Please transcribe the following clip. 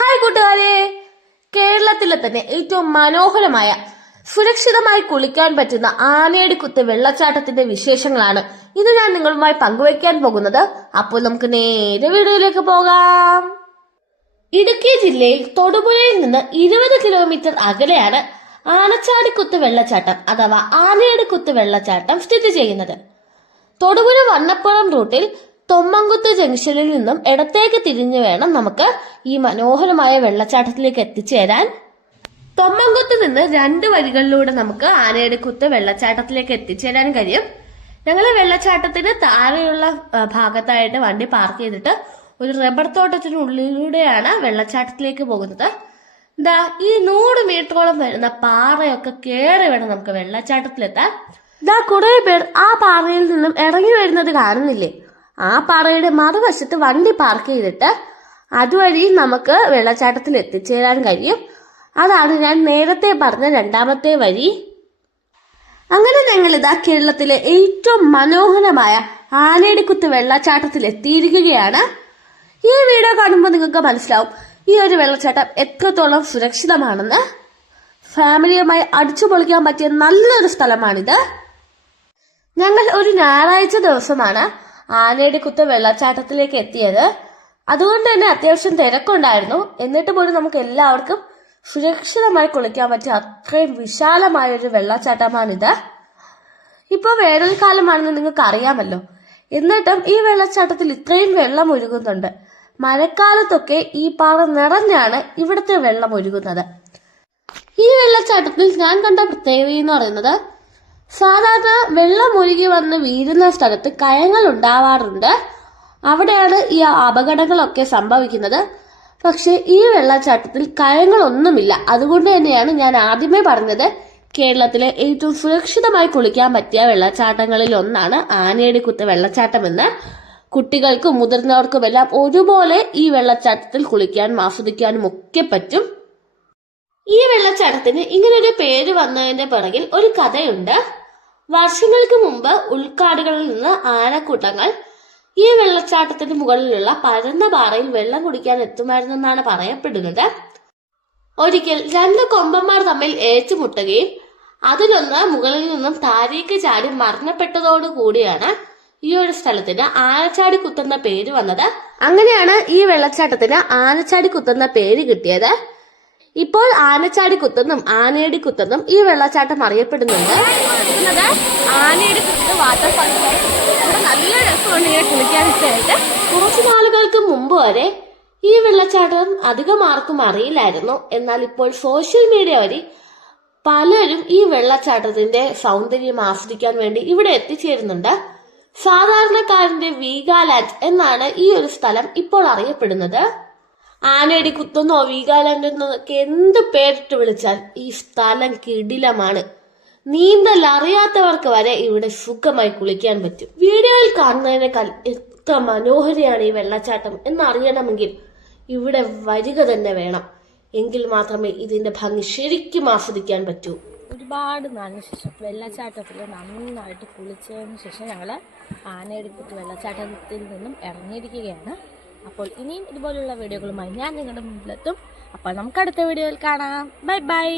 Hi കൂട്ടുകാരെ. കേരളത്തിലെ തന്നെ ഏറ്റവും മനോഹരമായ സുരക്ഷിതമായി കുളിക്കാൻ പറ്റുന്ന ആനയടിക്കുത്ത് വെള്ളച്ചാട്ടത്തിന്റെ വിശേഷങ്ങളാണ് ഇത് ഞാൻ നിങ്ങളുമായി പങ്കുവയ്ക്കാൻ പോകുന്നത്. അപ്പോൾ നമുക്ക് നേരെ വീഡിയോയിലേക്ക് പോകാം. ഇടുക്കി ജില്ലയിൽ തൊടുപുഴയിൽ നിന്ന് ഇരുപത് കിലോമീറ്റർ അകലെയാണ് ആനച്ചാടിക്കുത്ത് വെള്ളച്ചാട്ടം അഥവാ ആനയടിക്കുത്ത് വെള്ളച്ചാട്ടം സ്ഥിതി ചെയ്യുന്നത്. തൊടുപുഴ വണ്ണപ്പുറം റൂട്ടിൽ തൊമ്മങ്കുത്ത് ജംഗ്ഷനിൽ നിന്നും ഇടത്തേക്ക് തിരിഞ്ഞു വേണം നമുക്ക് ഈ മനോഹരമായ വെള്ളച്ചാട്ടത്തിലേക്ക് എത്തിച്ചേരാൻ. തൊമ്മങ്കുത്ത് നിന്ന് രണ്ട് വഴികളിലൂടെ നമുക്ക് ആനയുടെ കുത്ത് വെള്ളച്ചാട്ടത്തിലേക്ക് എത്തിച്ചേരാൻ കഴിയും. ഞങ്ങൾ വെള്ളച്ചാട്ടത്തിന് താഴെയുള്ള ഭാഗത്തായിട്ട് വണ്ടി പാർക്ക് ചെയ്തിട്ട് ഒരു റബ്ബർ തോട്ടത്തിനുള്ളിലൂടെയാണ് വെള്ളച്ചാട്ടത്തിലേക്ക് പോകുന്നത്. എന്താ ഈ നൂറ് മീറ്ററോളം വരുന്ന പാറയൊക്കെ കയറി വേണം നമുക്ക് വെള്ളച്ചാട്ടത്തിലെത്താൻ. ഇതാ കുറെ പേർ ആ പാറയിൽ നിന്നും ഇറങ്ങി വരുന്നത് കാണുന്നില്ലേ? ആ പാറയുടെ മറുവശത്ത് വണ്ടി പാർക്ക് ചെയ്തിട്ട് അതുവഴി നമുക്ക് വെള്ളച്ചാട്ടത്തിൽ എത്തിച്ചേരാൻ കഴിയും. അതാണ് ഞാൻ നേരത്തെ പറഞ്ഞ രണ്ടാമത്തെ വഴി. അങ്ങനെ ഞങ്ങൾ ഇതാ കേരളത്തിലെ ഏറ്റവും മനോഹരമായ ആനയടിക്കുത്ത് വെള്ളച്ചാട്ടത്തിൽ എത്തിയിരിക്കുകയാണ്. ഈ വീഡിയോ കാണുമ്പോൾ നിങ്ങൾക്ക് മനസ്സിലാവും ഈ ഒരു വെള്ളച്ചാട്ടം എത്രത്തോളം സുരക്ഷിതമാണെന്ന്. ഫാമിലിയുമായി അടിച്ചു പൊളിക്കാൻ പറ്റിയ നല്ലൊരു സ്ഥലമാണിത്. ഞങ്ങൾ ഒരു ഞായറാഴ്ച ദിവസമാണ് ആനയടിക്കുത്ത് വെള്ളച്ചാട്ടത്തിലേക്ക് എത്തിയത്. അതുകൊണ്ട് തന്നെ അത്യാവശ്യം തിരക്കുണ്ടായിരുന്നു. എന്നിട്ട് പോലും നമുക്ക് എല്ലാവർക്കും സുരക്ഷിതമായി കുളിക്കാൻ പറ്റിയ അത്രയും വിശാലമായ ഒരു വെള്ളച്ചാട്ടമാണിത്. ഇപ്പോൾ വേനൽക്കാലമാണെന്ന് നിങ്ങൾക്ക് അറിയാമല്ലോ എന്നിട്ടും ഈ വെള്ളച്ചാട്ടത്തിൽ ഇത്രയും വെള്ളം ഒഴുകുന്നുണ്ട്. മഴക്കാലത്തൊക്കെ ഈ പാറ നിറഞ്ഞാണ് ഇവിടുത്തെ വെള്ളം ഒഴുകുന്നത്. ഈ വെള്ളച്ചാട്ടത്തിൽ ഞാൻ കണ്ട പ്രത്യേകത എന്ന് പറയുന്നത് സാധാരണ വെള്ളം ഒഴുകി വന്ന് വീഴുന്ന സ്ഥലത്ത് കയങ്ങൾ ഉണ്ടാവാറുണ്ട്. അവിടെയാണ് ഈ അപകടങ്ങളൊക്കെ സംഭവിക്കുന്നത്. പക്ഷേ ഈ വെള്ളച്ചാട്ടത്തിൽ കയങ്ങളൊന്നുമില്ല. അതുകൊണ്ട് തന്നെയാണ് ഞാൻ ആദ്യമേ പറഞ്ഞത് കേരളത്തിലെ ഏറ്റവും സുരക്ഷിതമായി കുളിക്കാൻ പറ്റിയ വെള്ളച്ചാട്ടങ്ങളിൽ ഒന്നാണ് ആനയുടെ കുത്ത് വെള്ളച്ചാട്ടം എന്ന് കുട്ടികൾക്കും മുതിർന്നവർക്കും എല്ലാം ഒരുപോലെ ഈ വെള്ളച്ചാട്ടത്തിൽ കുളിക്കാനും ആസ്വദിക്കാനും ഒക്കെ പറ്റും. ഈ വെള്ളച്ചാട്ടത്തിന് ഇങ്ങനൊരു പേര് വന്നതിന്റെ പിറകിൽ ഒരു കഥയുണ്ട്. വർഷങ്ങൾക്ക് മുമ്പ് ഉൾക്കാടുകളിൽ നിന്ന് ആനക്കൂട്ടങ്ങൾ ഈ വെള്ളച്ചാട്ടത്തിന് മുകളിലുള്ള പരന്ന പാറയിൽ വെള്ളം കുടിക്കാൻ എത്തുമായിരുന്നെന്നാണ് പറയപ്പെടുന്നത്. ഒരിക്കൽ രണ്ട് കൊമ്പന്മാർ തമ്മിൽ ഏറ്റുമുട്ടുകയും അതിലൊന്ന് മുകളിൽ നിന്നും താരേക്ക് ചാടി മരണപ്പെട്ടതോടുകൂടിയാണ് ഈ ഒരു സ്ഥലത്തിന് ആനച്ചാടി കുത്തുന്ന പേര് വന്നത്. അങ്ങനെയാണ് ഈ വെള്ളച്ചാട്ടത്തിന് ആനച്ചാടി കുത്തുന്ന പേര് കിട്ടിയത്. ഇപ്പോൾ ആനച്ചാടി കുത്തെന്നും ആനയടി കുത്തെന്നും ഈ വെള്ളച്ചാട്ടം അറിയപ്പെടുന്നുണ്ട്. ആനയടി കുത്ത് വാട്ടർഫാൾ ഇവിടെ നല്ല രസമുണ്ട് ഇങ്ങനെ കുളിക്കാനൊക്കെ ആയിട്ട് കുറച്ചു നാളുകൾക്ക് മുമ്പ് വരെ ഈ വെള്ളച്ചാട്ടം അധികം ആർക്കും അറിയില്ലായിരുന്നു. എന്നാൽ ഇപ്പോൾ സോഷ്യൽ മീഡിയ വഴി പലരും ഈ വെള്ളച്ചാട്ടത്തിന്റെ സൗന്ദര്യം ആസ്വദിക്കാൻ വേണ്ടി ഇവിടെ എത്തിച്ചേരുന്നുണ്ട്. സാധാരണക്കാരന്റെ വീഗാലാറ്റ് എന്നാണ് ഈ ഒരു സ്ഥലം ഇപ്പോൾ അറിയപ്പെടുന്നത്. ആനയടി കുത്തുന്നോ വീഗാലാൻഡ് എന്നൊക്കെ എന്ത് പേരിട്ട് വിളിച്ചാൽ ഈ സ്ഥലം കിടിലമാണ്. നീന്തൽ അറിയാത്തവർക്ക് വരെ ഇവിടെ സുഖമായി കുളിക്കാൻ പറ്റും. വീഡിയോയിൽ കാണുന്നതിനേക്കാൾ എത്ര മനോഹരിയാണ് ഈ വെള്ളച്ചാട്ടം എന്നറിയണമെങ്കിൽ ഇവിടെ വരിക തന്നെ വേണം. എങ്കിൽ മാത്രമേ ഇതിന്റെ ഭംഗി ശരിക്കും ആസ്വദിക്കാൻ പറ്റൂ. ഒരുപാട് നാളിന് ശേഷം വെള്ളച്ചാട്ടത്തിൽ നന്നായിട്ട് കുളിച്ചതിന് ശേഷം ഞങ്ങൾ ആനയെടുത്തിട്ട് വെള്ളച്ചാട്ടത്തിൽ നിന്നും ഇറങ്ങിയിരിക്കുകയാണ്. അപ്പോൾ ഇനിയും ഇതുപോലുള്ള വീഡിയോകളുമായി ഞാൻ നിങ്ങളുടെ മുമ്പിലെത്തും. അപ്പോൾ നമുക്ക് അടുത്ത വീഡിയോയിൽ കാണാം. Bye bye.